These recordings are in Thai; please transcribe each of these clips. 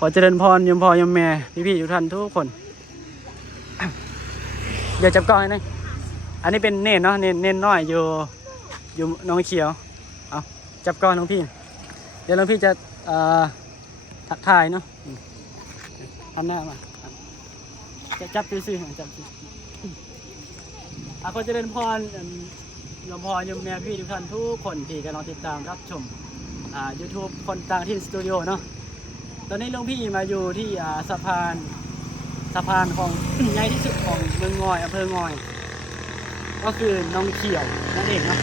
ขอเจริญพรยมพ่อยมแม่พี่ๆทุกท่านทุกคนเดี๋ยวจับกล้องให้หน่อยอันนี้เป็นเน่นเนาะเน่นน้อยอยู่น้องเขียวเอาจับกล้องน้องพี่เดี๋ยวน้องพี่จะทักทายเนาะทำหน้ามาจะจับซื่อๆจับซื่อขอเจริญพรยมพ่อยมแม่พี่ทุกท่านทุกคนที่กำลังติดตามรับชมYouTube คนต่างถิ่นสตูดิโอเนาะตอนนี้หลวงพี่มาอยู่ที่สะพานของ ใหญ่ที่สุดของเมืองงอยอำเภองอยก็คือน้องเขียวนั่นเองเนาะ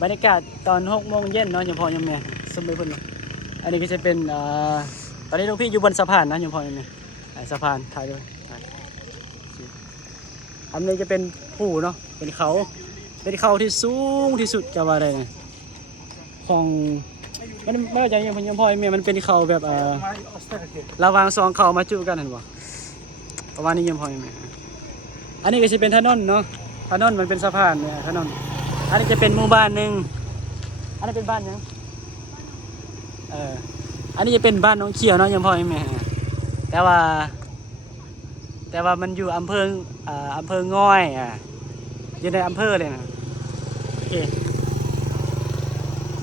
บรรยากาศตอน6 โมงเย็นเนาะยมพ่อยมแม่สมัยพุ่นอันนี้ก็จะเป็นตอนนี้หลวงพี่อยู่บนสะพานนะยมพ่อยมแม่สะพานถ่ายด้วยอันนี้จะเป็นภูเนาะเป็นเขาที่สูงที่สุดจะว่าได้ของมันไม่ว่าจะยังพยมพ่อยเมียมันเป็นเขาแบบระวางซองเขามาจุกันเห็นบ่ประมาณนี้ยมพ่อยเมียอันนี้ก็จะเป็นถนนเนาะถนนมันเป็นสะพานเนี่ยถนนอันนี้จะเป็นหมู่บ้านหนึ่งอันนี้เป็นบ้านยังอันนี้จะเป็นบ้านน้องเขียวเนาะยมพ่อยเมียแต่ว่ามันอยู่อำเภอง่อยอยู่ในอำเภอเลยนะโอเค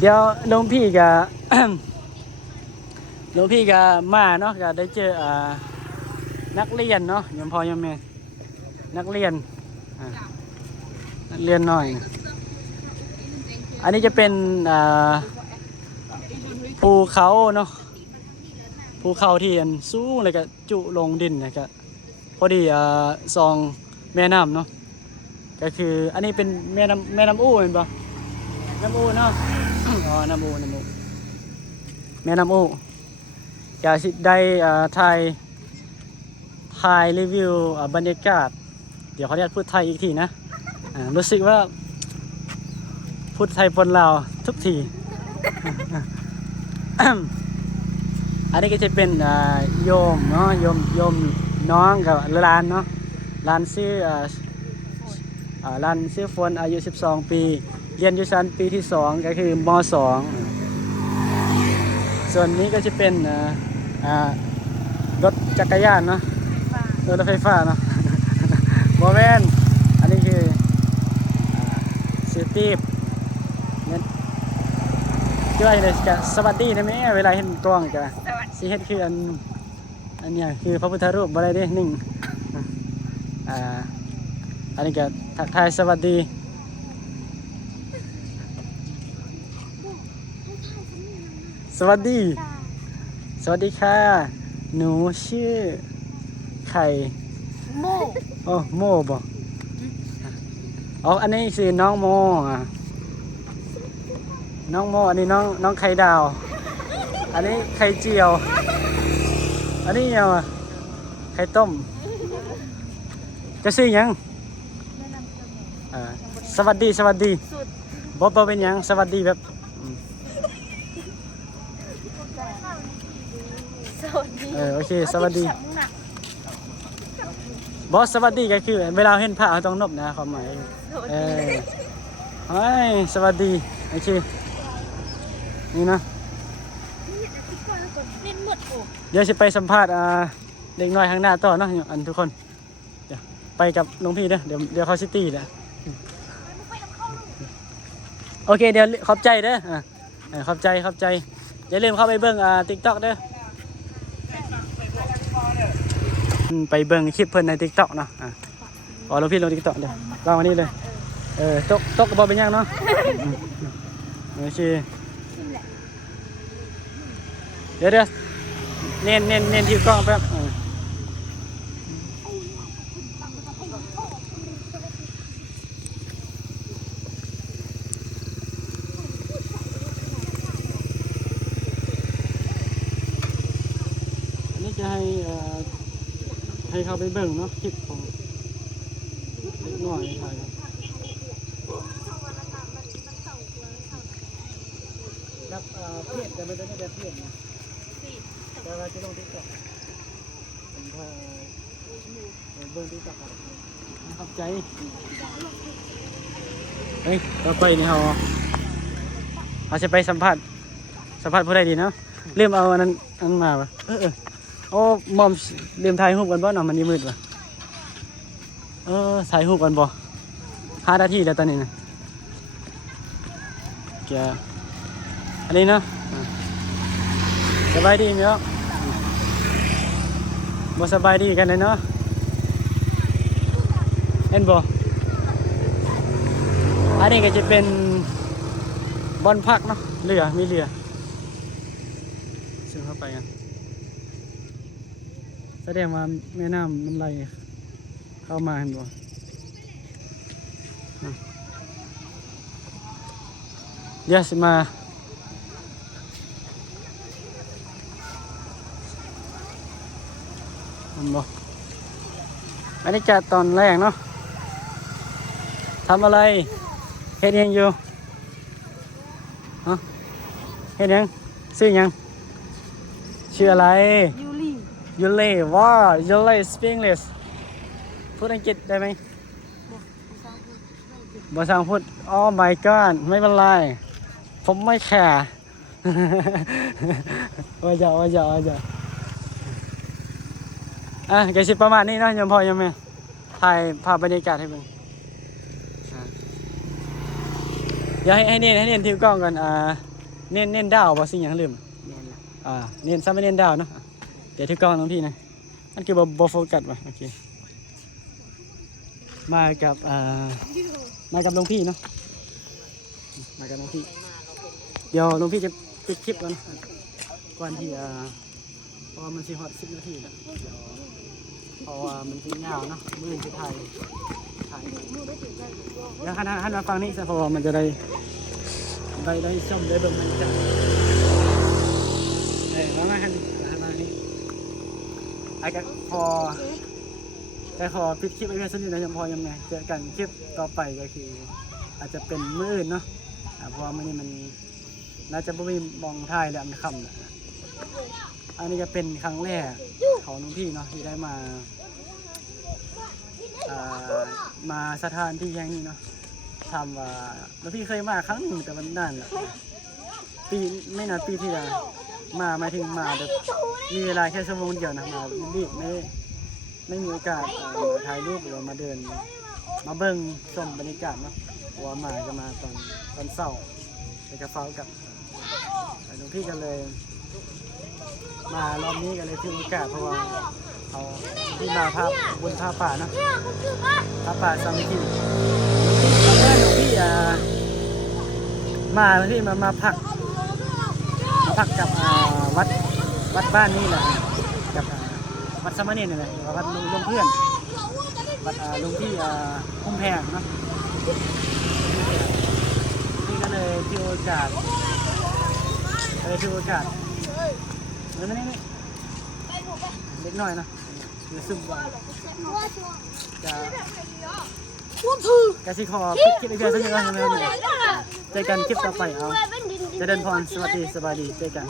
เดี๋ยวหลวงพี่กับ มาเนาะก็ได้เจอนักเรียนเนาะยมพ่อยมแม่นักเรียนหน่อยอันนี้จะเป็นภูเขาเนาะภูเขาที่สูงเลยก็จุลงดินนะก็พอดีซองแม่น้ำเนาะก็คืออันนี้เป็นแม่น้ำอู้เห็นปะน้ำอู้เนาะอ๋อน้ำอู้แม่น้ำอู้อยากได้ถ่ายรีวิวบรรยากาศเดี๋ยวเขาเรียกพูดไทยอีกทีนะรู้สึกว่าพูดไทยปนลาวทุกที อันนี้ก็จะเป็นโยมเนาะโยมน้องกับร้านเนาะร้านชื่อฝนอายุ12 ปีเรียนอยู่ชั้นปีที่2ก็คือม2ส่วนนี้ก็จะเป็นรถจักรยานเนาะรถไฟฟ้าเนาะ โมเมนอันนี้คือซิตี้เนี่ยช่วยเลยจะสวัสดีนะแม่เวลาเห็นกล้องจะสิเฮ็ดคืออันนี้คือพระพุทธรูปอะไรเด้หนึ่งอันนี้ก็ทักทายสวัสดีสวัสดีค่ะหนูชื่อไข่โมโอ้โมบ่อ๋ออันนี้คือน้องโมน้องโมอันนี้น้องไข่ดาวอันนี้ไข่เจียวอันนี้ยังไข่ต้มจะซื้อยังสวัสดีบ่เป็นยังสวัสดีแบบโอเคสวัสดีบอสสวัสดีก็คือเวลาเห็นผ้าต้องนบนะความหมายสวัสดีโอเคนี่นะเดี๋ยวจะไปสัมภาษณ์เด็กน้อยข้างหน้าต่อเนาะอันทุกคนเดี๋ยวไปกับน้องพี่เด้อเดี๋ยวเขาซิตี้แหละโอเคเดี๋ยวขอบใจเด้อขอบใจอย่าลืมเข้าไปเบิ่งTikTok เด้อไปเบิ่งคลิปเพิ่นใน TikTok เนาะเราพี่ลง TikTok เด้อวางวันนี้เลยตกกระบอกเป็นยังเนาะโอเคเดี๋ยวเน้นที่กล้องแป๊บอันนี้จะให้เขาไปเบิ่งเนาะคลิปของเล็กน้อยไทยรับเพจแต่ไม่ได้แบบเพจนะแต่เราจะลงติ๊กต็อกผมพอเบิ่งติ๊กต็อกขอบใจเฮ้ยต่อไปนี่เขา เราจะไปสัมผัสผู้ใดดีเนาะลืมเอาอันนั้นมาปะโอ้มอมลืมถ่ายรูปกันบ่เนาะมันนี่มืดปะถ่ายรูปกันบ่5 นาทีแล้วตอนนี้นะเกี่ยอันนี้เนาะสบายดีมั้ยเนาะบ่สบายดีกันเลยเนาะเห็นบ่อันนี้ก็จะเป็นบอนพักเนาะเรือมีเรือซึ่งเข้าไปกันแสดงว่าแม่น้ำมันไหลเข้ามาเห็นบ่เดี๋ยวสิมาเห็นบ่บรรยากาศตอนแรกเนาะทำอะไรเฮ็ดยังอยู่ฮะเฮ็ดยังชื่อยังชื่ออะไรยูเล่ว้ายูเล่สเปนลิสพูดอังกฤษได้ไหมภาษาพูดอ๋อ my god ไม่เป็นไรผมไม่แคร์ว่าจะแกสิประมาณนี้เนาะยมพ่อยมแม่ถ่ายภาพบรรยากาศให้เบิ่งเดี๋ยวให้เน้นทิวกล้องกันเน้นดาวบ่สิ่งอย่างลืมเน้นซ้ำไม่เน้นดาวเนาะเดี๋ยวทิวกล้องน้องพี่นะมันคือบ่โฟกัสว่ะโอเคมากับหลวงพี่เนาะมากับหลวงพี่เดี๋ยวหลวงพี่จะปิดคลิปก่อนก่อนที่เพราะว่ามันสิฮอต10 นาทีแล้วเพราะว่ามันสิยาวเนาะมื้อนี้สิถ่ายเดี๋ยวหันมาฟังนี่ซะเพราะว่ามันจะได้ชมได้เบิ่งมันจังมาหันมานี่ไอ้ก็พอปิดคลิปไว้เพียงเท่านี้นะยังพอยังไงเจอกันคลิปต่อไปก็คืออาจจะเป็นมื้ออื่นเนาะเพราะว่ามื้อนี้มันน่าจะบ่มีมองถ่ายแล้วมันค่ำแล้วอันนี้จะเป็นครั้งแรกของน้องพี่เนาะที่ได้มาสถานที่แห่งนี้เนาะทำว่าน้องพี่เคยมาครั้งหนึ่งแต่มันนานแล้วปีไม่นานปีที่แล้วมาหมายถึงมาแบบมีเวลาแค่ชั่วโมงเดียวนะมารีบไม่มีโอกาสถ่ายรูปหรือมาเดินมาเบิ่งชมบรรยากาศเนาะว่ามาจะมาตอนเช้าไปกับฟ้ากับน้องพี่กันเลยมารอบนี้กันเลยที่โอกาสเพราะว่าเอาที่มาภาพบนภาพป่าเนาะภาพป่าสามัคคีน้องพี่มาที่มาพักกับวัดบ้านนี่แหละกับวัดสมณีนี่แหละวัดลุงเพื่อนวัดลุงที่คุ้มแพงเนาะนี่ก็เลยที่โอกาสนี่เล็กน้อยนะเดี๋ยวซึมว่าจะสิขอคลิปอีกเพียงเท่านี้ก็ยังไม่ได้เจอกันคลิปต่อไปเอาเจริญพรสวัสดีสบายดีเจอกัน